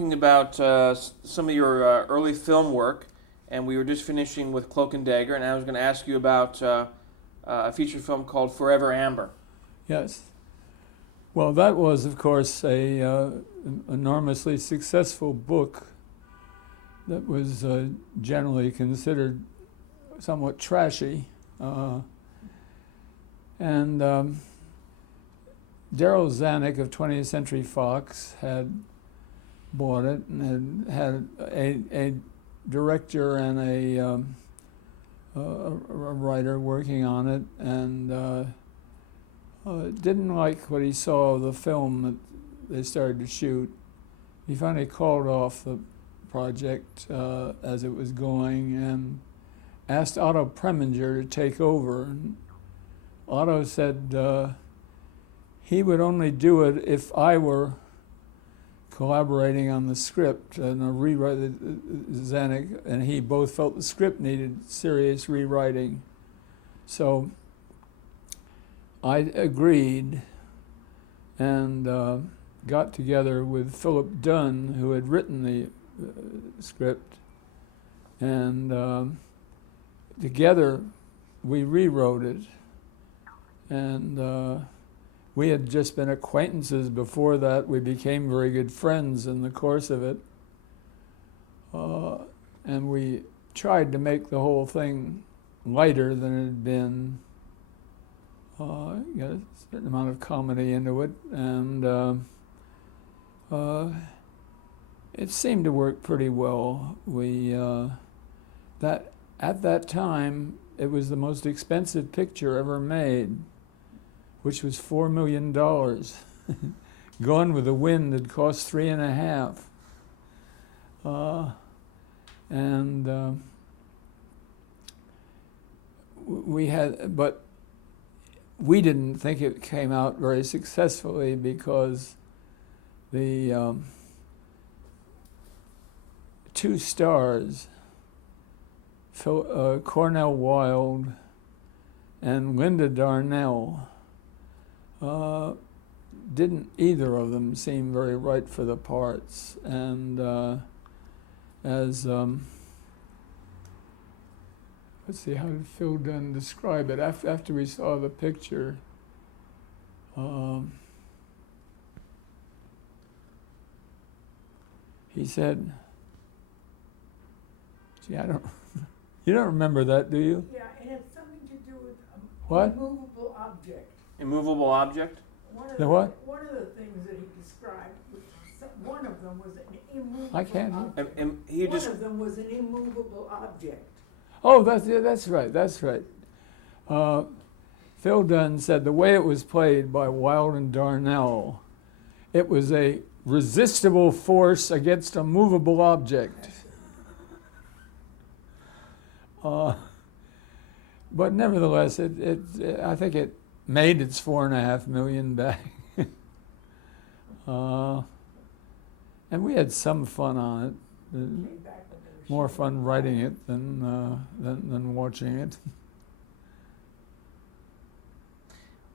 talking about some of your early film work, and we were just finishing with Cloak and Dagger, and I was going to ask you about a feature film called Forever Amber. Yes. Well, that was, of course, a enormously successful book that was generally considered somewhat trashy. And Darryl Zanuck of 20th Century Fox had bought it and had a director and a writer working on it, and didn't like what he saw of the film that they started to shoot. He finally called off the project as it was going and asked Otto Preminger to take over. And Otto said he would only do it if I were collaborating on the script and a rewrite. Zanuck and he both felt the script needed serious rewriting. So I agreed and got together with Philip Dunn, who had written the script, and together we rewrote it. And we had just been acquaintances before that. We became very good friends in the course of it. And we tried to make the whole thing lighter than it had been. Got a certain amount of comedy into it, and it seemed to work pretty well. We that at that time it was the most expensive picture ever made, which was $4 million. Gone with the Wind had cost $3.5 million. And we had, but we didn't think it came out very successfully because the two stars, Cornell Wilde and Linda Darnell, didn't either of them seem very right for the parts. And as let's see, how did Phil Dunn describe it? After we saw the picture, he said, gee, I don't, you don't remember that, do you? Yeah, it had something to do with What? immovable object. Immovable object? The what? One of the things that he described, one of them was an immovable I can't. object. One of them was an immovable object. Oh, that's right, that's right. Phil Dunn said the way it was played by Wilde and Darnell, it was a resistible force against a movable object. But nevertheless, I think it made its $4.5 million back. And we had some fun on it. More fun writing it than watching it.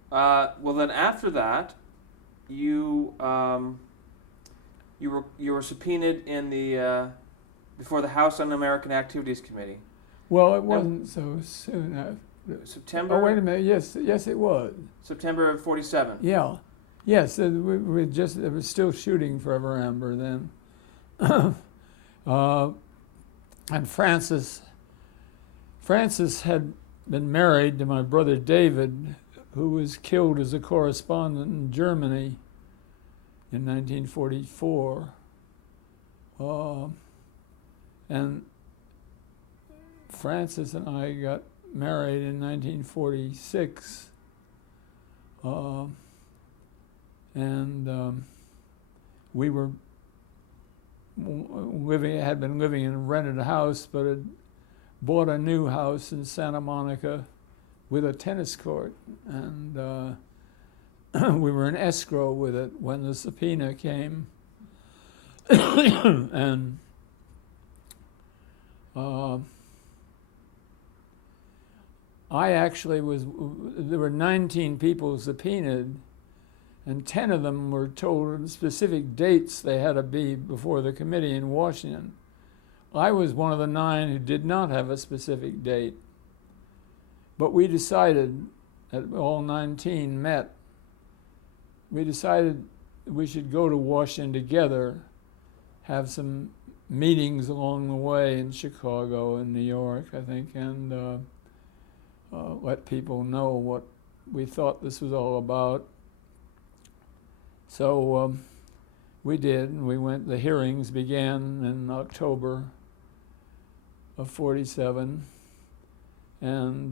Well, then after that, you were subpoenaed in the before the House Un-American Activities Committee. Well, it wasn't so soon. September. Oh, wait a minute. Yes, it was. September of '47. Yeah, yes. We just it was still shooting Forever Amber then. And Frances had been married to my brother David, who was killed as a correspondent in Germany in 1944. And Frances and I got married in 1946. We were had been living in a rented house, but had bought a new house in Santa Monica with a tennis court, and we were in escrow with it when the subpoena came. And I actually there were 19 people subpoenaed, and 10 of them were told specific dates they had to be before the committee in Washington. I was one of the 9 who did not have a specific date. But we decided, that all 19 met, we decided we should go to Washington together, have some meetings along the way in Chicago and New York, I think, and let people know what we thought this was all about. So we did, and we went. The hearings began in October of '47, and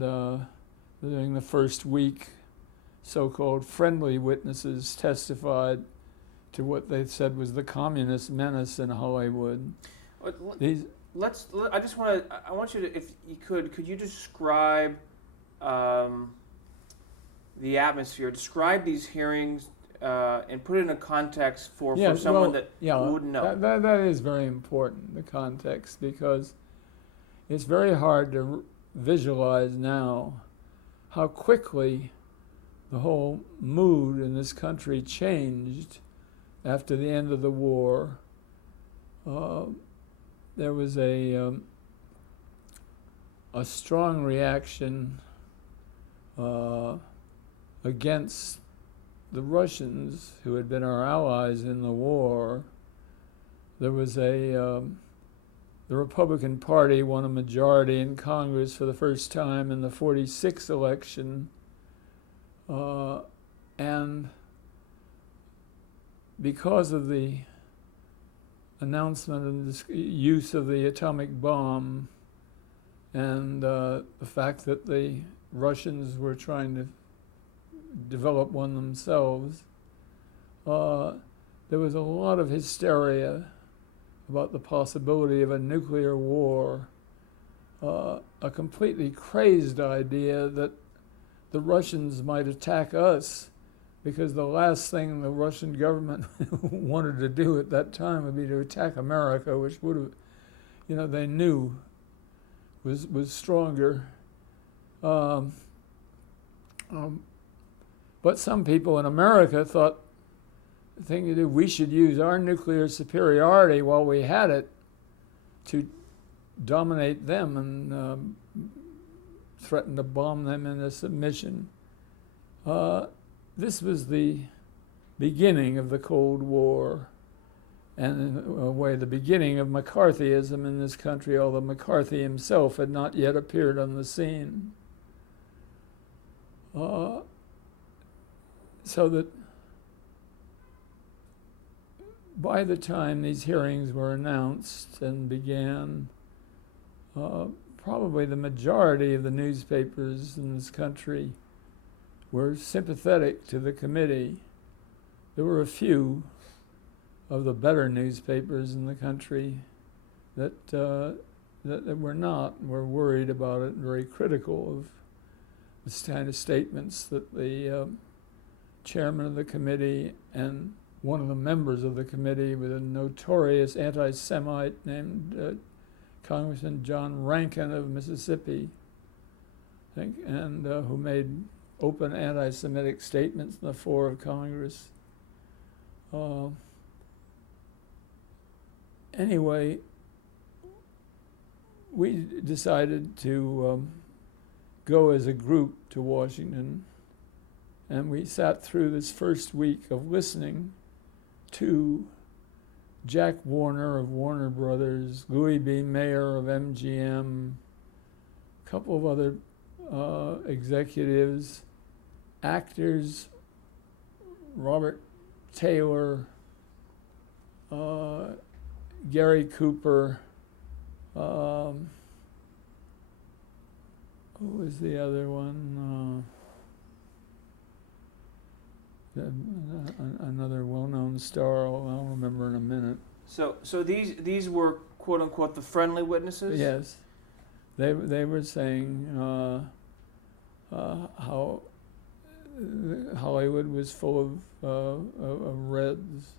during the first week, so-called friendly witnesses testified to what they said was the communist menace in Hollywood. I want you to, if you could you describe the atmosphere, describe these hearings, and put it in a context for someone that wouldn't know. That is very important, the context, because it's very hard to visualize now how quickly the whole mood in this country changed after the end of the war. There was a strong reaction against the Russians, who had been our allies in the war. There was the Republican Party won a majority in Congress for the first time in the '46 election, and because of the announcement and the use of the atomic bomb and the fact that the Russians were trying to develop one themselves, there was a lot of hysteria about the possibility of a nuclear war, a completely crazed idea that the Russians might attack us, because the last thing the Russian government wanted to do at that time would be to attack America, which would have, they knew was stronger. But some people in America thought the thing to do, we should use our nuclear superiority while we had it to dominate them and threaten to bomb them into submission. This was the beginning of the Cold War, and in a way the beginning of McCarthyism in this country, although McCarthy himself had not yet appeared on the scene. So that by the time these hearings were announced and began, probably the majority of the newspapers in this country were sympathetic to the committee. There were a few of the better newspapers in the country that were not, were worried about it, very critical of this kind of statements that the chairman of the committee and one of the members of the committee, with a notorious anti-Semite named Congressman John Rankin of Mississippi, I think, and who made open anti-Semitic statements in the floor of Congress. Anyway, we decided to go as a group to Washington, and we sat through this first week of listening to Jack Warner of Warner Brothers, Louis B. Mayer of MGM, a couple of other executives, actors, Robert Taylor, Gary Cooper, who was the other one? Another well-known star. I'll remember in a minute. So these were quote unquote the friendly witnesses? Yes, they were saying how Hollywood was full of Reds,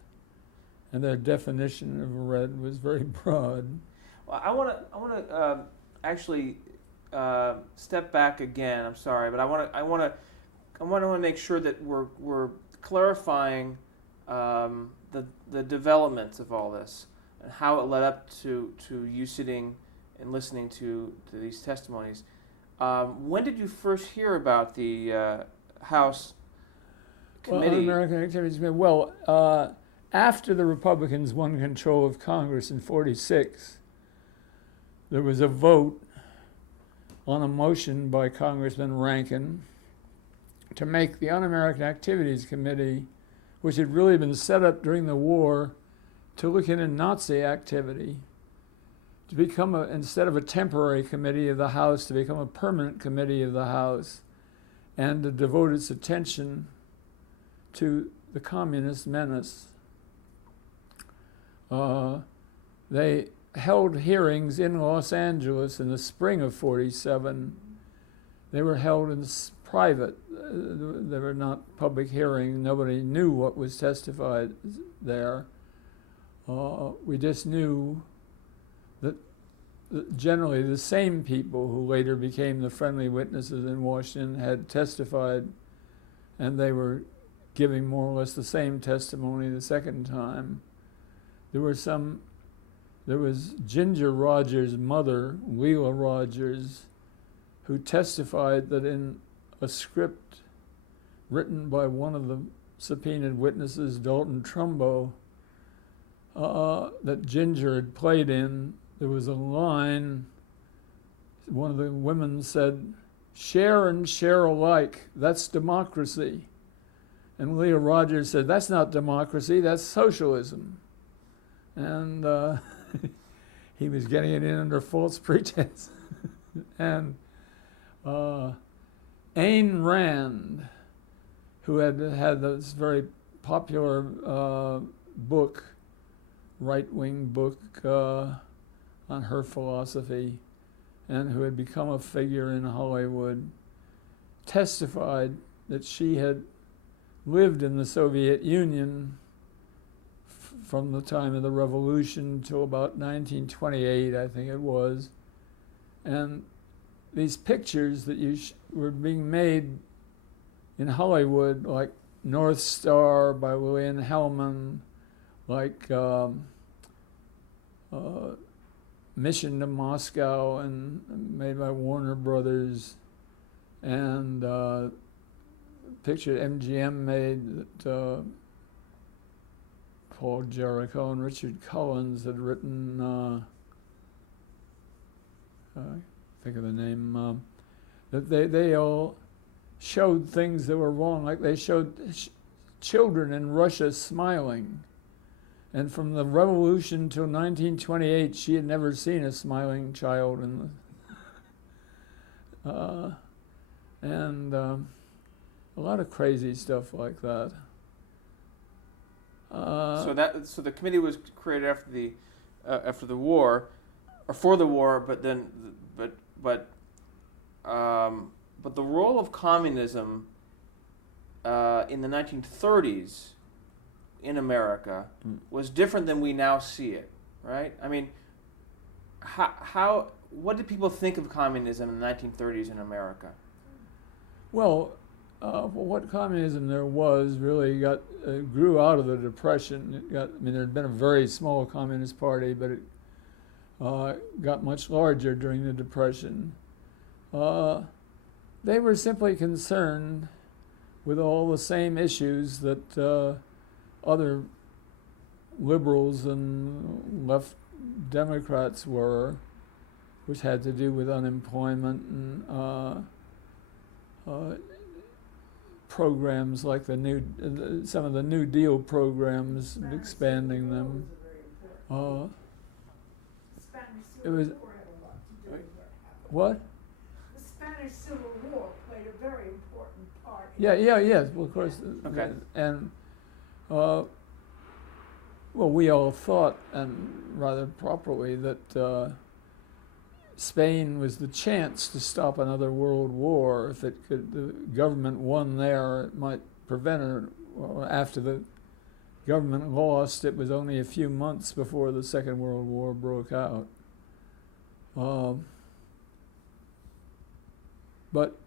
and their definition of a Red was very broad. Well, I want to actually step back again. I'm sorry, but I want to make sure that we're clarifying the developments of all this and how it led up to you sitting and listening to these testimonies. When did you first hear about the House committee? Un-American Activities Committee. Well, after the Republicans won control of Congress in '46, there was a vote on a motion by Congressman Rankin to make the Un-American Activities Committee, which had really been set up during the war to look into Nazi activity, to become, instead of a temporary committee of the House, to become a permanent committee of the House, and to devote its attention to the communist menace. They held hearings in Los Angeles in the spring of '47. They were held in private. They were not public hearings. Nobody knew what was testified there. We just knew that generally the same people who later became the friendly witnesses in Washington had testified, and they were giving more or less the same testimony the second time. There was Ginger Rogers' mother, Leela Rogers, who testified that in a script written by one of the subpoenaed witnesses, Dalton Trumbo, that Ginger had played in, there was a line, one of the women said, "Share and share alike, that's democracy." And Leela Rogers said, "That's not democracy, that's socialism." And he was getting it in under false pretense. And Ayn Rand, who had this very popular book, right-wing book on her philosophy, and who had become a figure in Hollywood, testified that she had lived in the Soviet Union from the time of the revolution till about 1928, I think it was. And these pictures that were being made in Hollywood, like North Star by Lillian Hellman, like Mission to Moscow, and made by Warner Brothers, and picture MGM made that Paul Jericho and Richard Collins had written, think of the name, that they all showed things that were wrong, like they showed children in Russia smiling. And from the revolution till 1928, she had never seen a smiling child in the, and a lot of crazy stuff like that. So the committee was created after the war, or for the war, but the role of communism in the 1930s in America was different than we now see it, right? I mean, what did people think of communism in the 1930s in America? Well, what communism there was really grew out of the Depression. There had been a very small Communist Party, but it got much larger during the Depression. They were simply concerned with all the same issues that other liberals and left Democrats were, which had to do with unemployment and programs like some of the New Deal programs, expanding them. It was what? The Spanish Civil War played a very important part. Yes. Well, of course. Okay. And well, we all thought, and rather properly, that Spain was the chance to stop another world war. If the government won there, it might prevent it. Well, after the government lost, it was only a few months before the Second World War broke out. But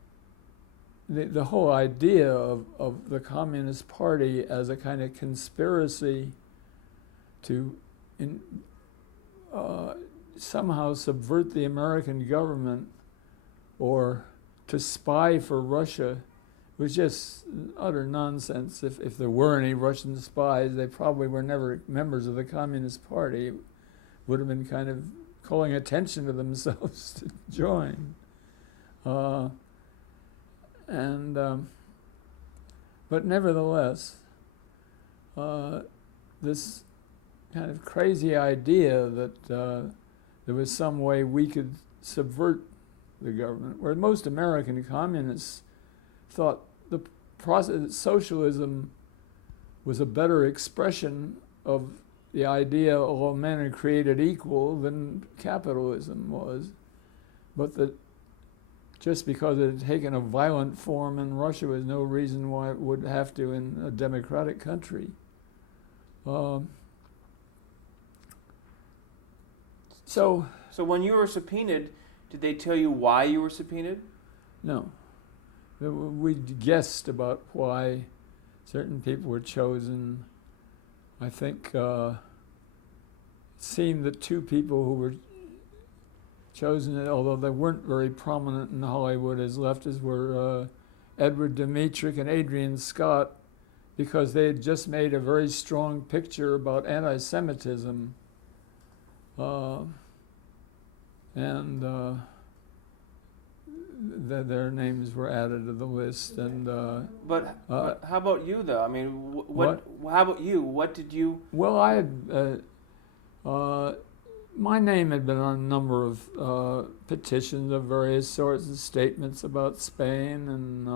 the whole idea of the Communist Party as a kind of conspiracy to somehow subvert the American government or to spy for Russia was just utter nonsense. If there were any Russian spies, they probably were never members of the Communist Party. It would have been kind of calling attention to themselves to join. But nevertheless, this kind of crazy idea that there was some way we could subvert the government, where most American communists thought the process, socialism was a better expression of the idea of all men are created equal than capitalism was, but that just because it had taken a violent form in Russia was no reason why it would have to in a democratic country. So when you were subpoenaed, did they tell you why you were subpoenaed? No. We guessed about why certain people were chosen. I think it seemed that two people who were chosen, although they weren't very prominent in Hollywood as leftists, were Edward Dmytryk and Adrian Scott, because they had just made a very strong picture about anti-Semitism. Their names were added to the list. But how about you, though? I mean, how about you? What did you? Well, I had my name had been on a number of petitions of various sorts and statements about Spain, and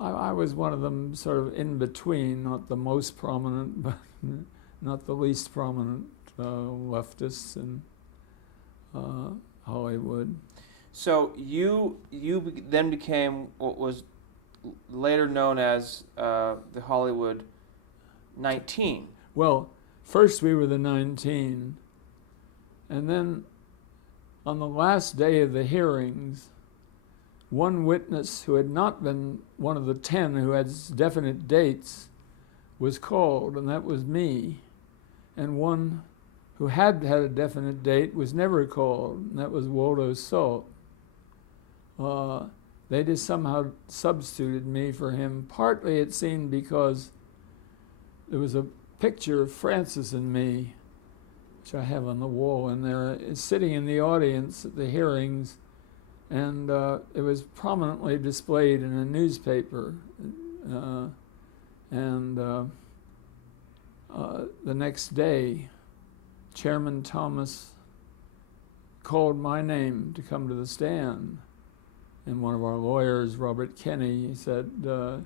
I was one of them, sort of in between, not the most prominent, but not the least prominent leftists in Hollywood. So you then became what was later known as the Hollywood 19. Well, first we were the 19, and then on the last day of the hearings, one witness who had not been one of the 10 who had definite dates was called, and that was me. And one who had had a definite date was never called, and that was Waldo Salt. They just somehow substituted me for him. Partly it seemed because there was a picture of Francis and me, which I have on the wall in there, sitting in the audience at the hearings, and it was prominently displayed in a newspaper. The next day, Chairman Thomas called my name to come to the stand. And one of our lawyers, Robert Kenny, said, well,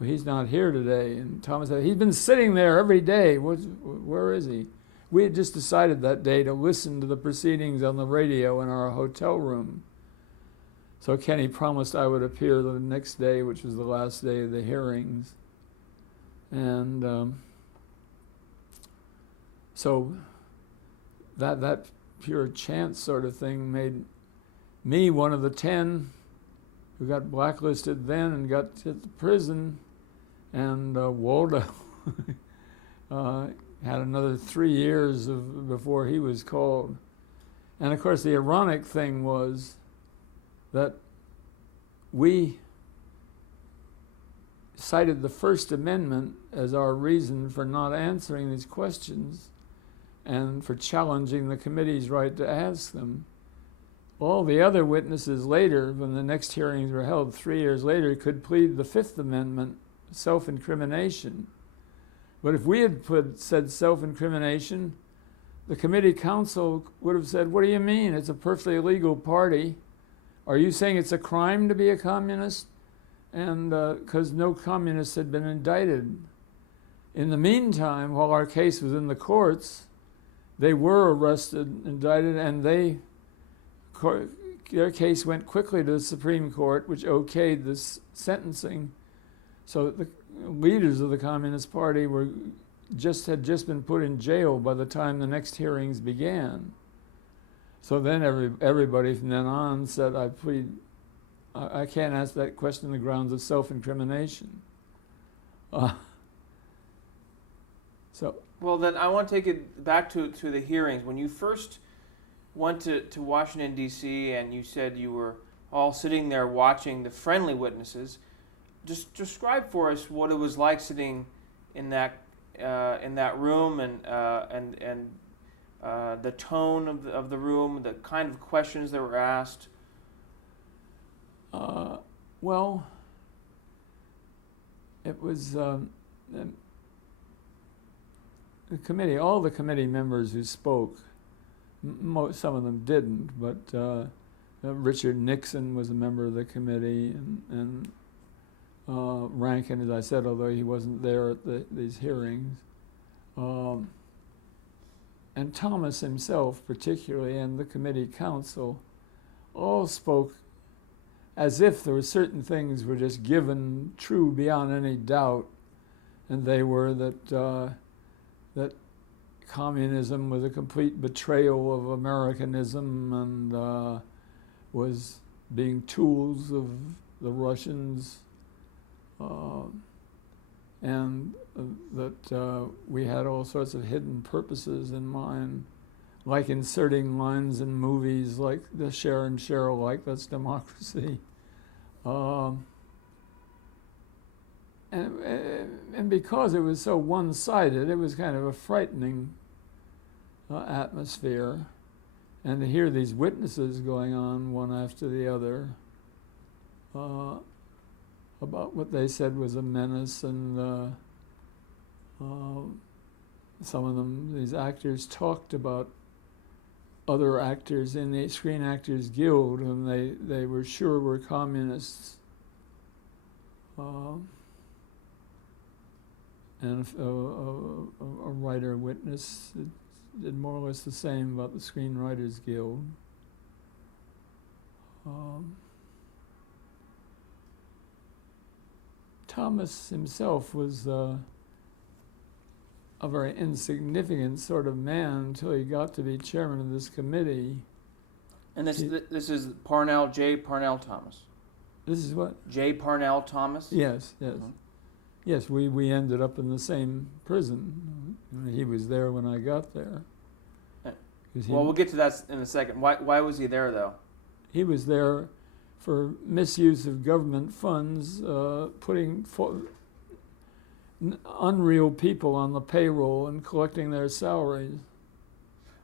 he's not here today. And Thomas said, he's been sitting there every day. Where is he? We had just decided that day to listen to the proceedings on the radio in our hotel room. So Kenny promised I would appear the next day, which was the last day of the hearings. And so that pure chance sort of thing made me one of the 10 who got blacklisted then and got to the prison, and Waldo had another 3 years before he was called. And of course the ironic thing was that we cited the First Amendment as our reason for not answering these questions and for challenging the committee's right to ask them. All the other witnesses later, when the next hearings were held 3 years later, could plead the Fifth Amendment, self-incrimination. But if we had said self-incrimination, the committee counsel would have said, what do you mean? It's a perfectly legal party. Are you saying it's a crime to be a communist? And because no communists had been indicted. In the meantime, while our case was in the courts, they were arrested, indicted, and their case went quickly to the Supreme Court, which okayed this sentencing. So the leaders of the Communist Party had just been put in jail by the time the next hearings began. So then everybody from then on said, I can't ask that question on the grounds of self-incrimination. So. Well, then I want to take it back to the hearings. When you first went to Washington, D.C., and you said you were all sitting there watching the friendly witnesses, just describe for us what it was like sitting in that room and the tone of the room, the kind of questions that were asked. Well, it was the committee. All the committee members who spoke, some of them didn't, but Richard Nixon was a member of the committee, and Rankin, as I said, although he wasn't there at these hearings. And Thomas himself, particularly, and the committee counsel, all spoke as if there were certain things were just given true beyond any doubt, and they were that communism was a complete betrayal of Americanism and was being tools of the Russians, and that we had all sorts of hidden purposes in mind, like inserting lines in movies like the Sharon Cheryl, like that's democracy. And because it was so one-sided, it was kind of a frightening atmosphere. And to hear these witnesses going on one after the other about what they said was a menace, and some of them, these actors, talked about other actors in the Screen Actors Guild whom they were sure were communists. And a writer witness did more or less the same about the Screenwriters Guild. Thomas himself was a very insignificant sort of man until he got to be chairman of this committee. And this is Parnell, J. Parnell Thomas. This is what? J. Parnell Thomas? Yes. Uh-huh. Yes, we ended up in the same prison. He was there when I got there. Well, we'll get to that in a second. Why was he there, though? He was there for misuse of government funds, putting unreal people on the payroll and collecting their salaries.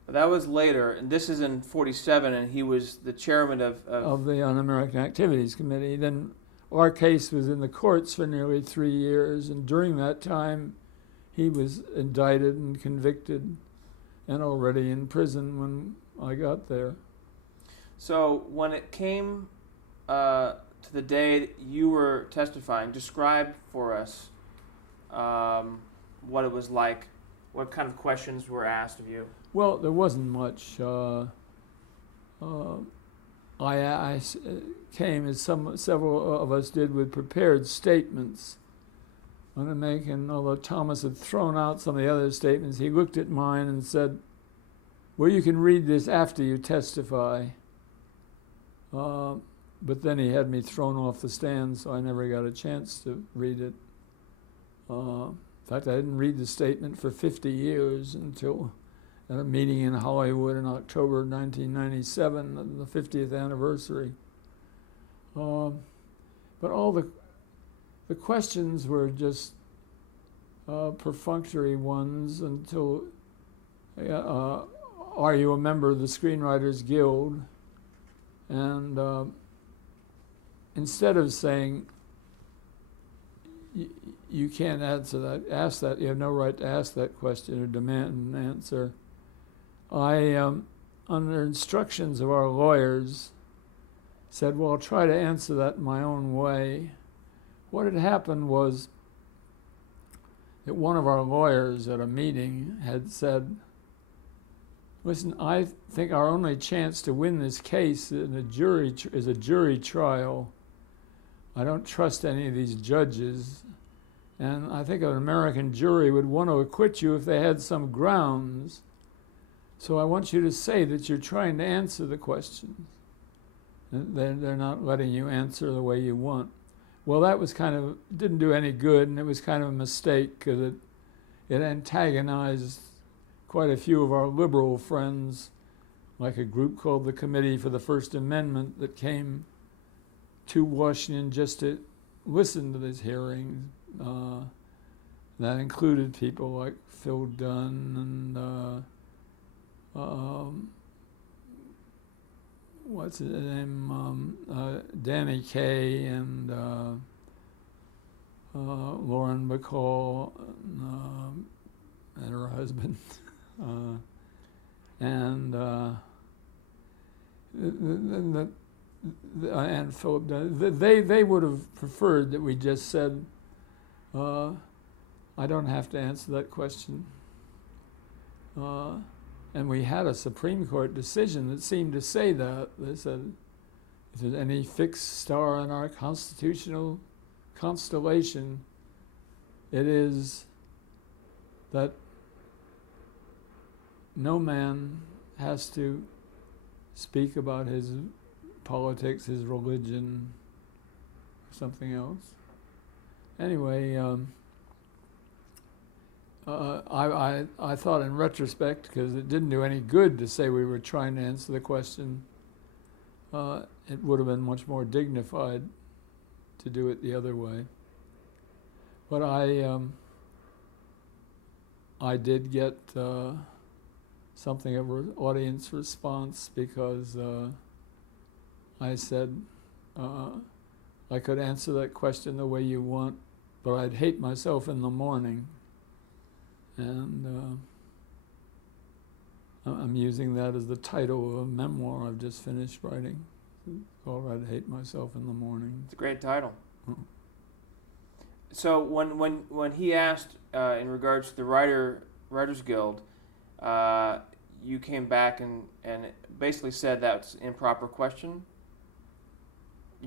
That was later, and this is in 1947, and he was the chairman of the Un-American Activities Committee. Then our case was in the courts for nearly 3 years, and during that time he was indicted and convicted and already in prison when I got there. So when it came to the day that you were testifying, describe for us what it was like, what kind of questions were asked of you. Well, there wasn't much. I came, as several of us did, with prepared statements on to make, and although Thomas had thrown out some of the other statements, he looked at mine and said, well, you can read this after you testify. But then he had me thrown off the stand, so I never got a chance to read it. In fact, I didn't read the statement for 50 years until at a meeting in Hollywood in October 1997, the 50th anniversary. But all the questions were just perfunctory ones until, are you a member of the Screenwriters Guild? And instead of saying, you can't answer that, ask that, you have no right to ask that question or demand an answer, I, under instructions of our lawyers, said, well, I'll try to answer that in my own way. What had happened was that one of our lawyers at a meeting had said, listen, I think our only chance to win this case is a jury trial. I don't trust any of these judges, and I think an American jury would want to acquit you if they had some grounds. So I want you to say that you're trying to answer the questions. They're not letting you answer the way you want. Well, that was didn't do any good, and it was kind of a mistake because it antagonized quite a few of our liberal friends, like a group called the Committee for the First Amendment that came to Washington just to listen to this hearing. That included people like Phil Dunn and what's his name, Danny Kaye and Lauren Bacall and her husband, and and Philip Dunn. They would have preferred that we just said, I don't have to answer that question. And we had a Supreme Court decision that seemed to say that. They said, if there's any fixed star in our constitutional constellation, it is that no man has to speak about his politics, his religion, or something else. Anyway, I thought in retrospect, because it didn't do any good to say we were trying to answer the question, it would have been much more dignified to do it the other way. But I did get something of an audience response because I said I could answer that question the way you want, but I'd hate myself in the morning. And I'm using that as the title of a memoir I've just finished writing. It's called I'd Hate Myself in the Morning. It's a great title. So when he asked in regards to the Writers Guild, you came back and basically said that's an improper question.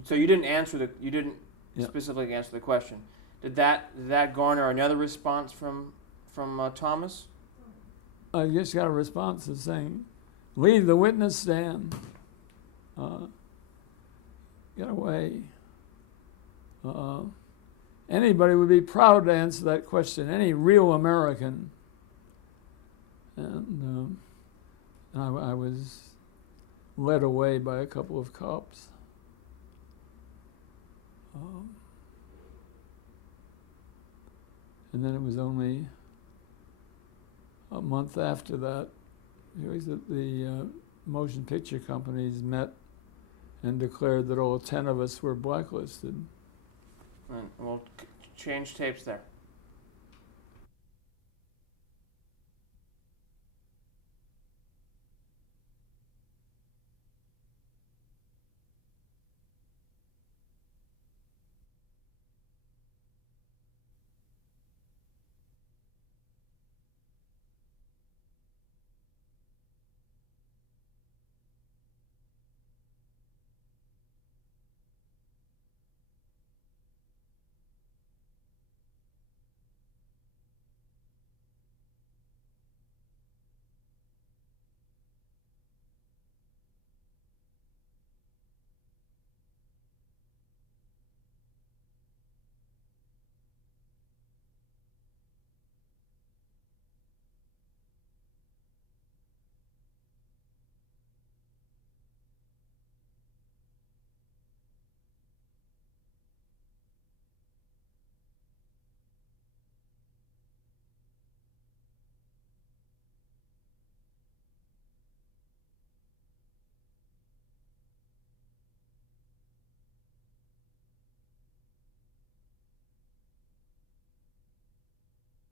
So you didn't specifically answer the question. Did that garner another response from Thomas? I just got a response of saying, leave the witness stand. Get away. Anybody would be proud to answer that question, any real American. And I was led away by a couple of cops. And then it was only a month after that, the motion picture companies met and declared that all 10 of us were blacklisted. And we'll change tapes there.